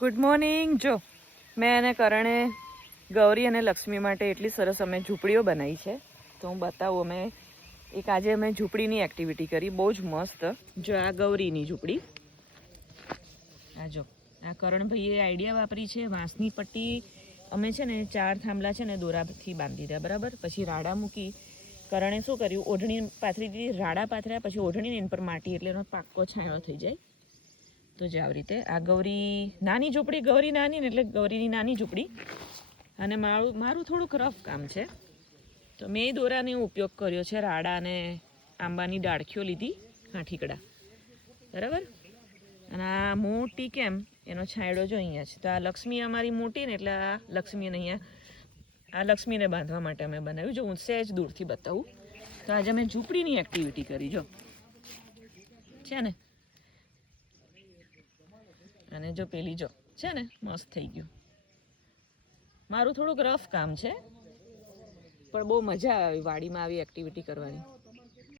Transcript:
Good morning. જો મેં અને કરણે ગૌરી અને લક્ષ્મી માટે એટલી સરસ અમે ઝૂંપડીઓ બનાવી છે, તો હું બતાવું. આજે અમે ઝૂંપડીની એક્ટિવિટી કરી, બહુ જ મસ્ત. જો આ ગૌરીની ઝૂંપડી, આ જો આ કરણભાઈએ આઈડિયા વાપરી છે. વાંસની પટ્ટી અમે છે ને 4 થાંભલા છે ને દોરાથી બાંધી દીધા, બરાબર. પછી રાડા મૂકી, કરણે શું કર્યું, ઓઢણી પાથરી દીધી, રાડા પાથર્યા, પછી ઓઢણીને એની પર માટી, એટલે એનો પાક્કો છાંયો થઈ જાય. તો જે આવી રીતે આ ગૌરી નાની ઝૂંપડી, ગૌરી નાની ને એટલે ગૌરીની નાની ઝૂંપડી. અને મારું થોડુંક રફ કામ છે, તો મેં દોરાનો ઉપયોગ કર્યો છે. રાડા અને આંબાની ડાળખીઓ લીધી, હાંઠીકડા, બરાબર. અને આ મોટી કેમ એનો છાંયડો જો અહીંયા છે. તો આ લક્ષ્મી અમારી મોટી ને એટલે આ લક્ષ્મીને અહીંયા, આ લક્ષ્મીને બાંધવા માટે અમે બનાવ્યું. જો હું સહેજ દૂરથી બતાવું તો આજે અમે ઝૂંપડીની એક્ટિવિટી કરી, જો છે ને. અને જો પેલી જો છે ને, મસ્ત થઈ ગયું. મારું થોડુંક રફ કામ છે, પણ બહુ મજા આવી વાડીમાં આવી એક્ટિવિટી કરવાની.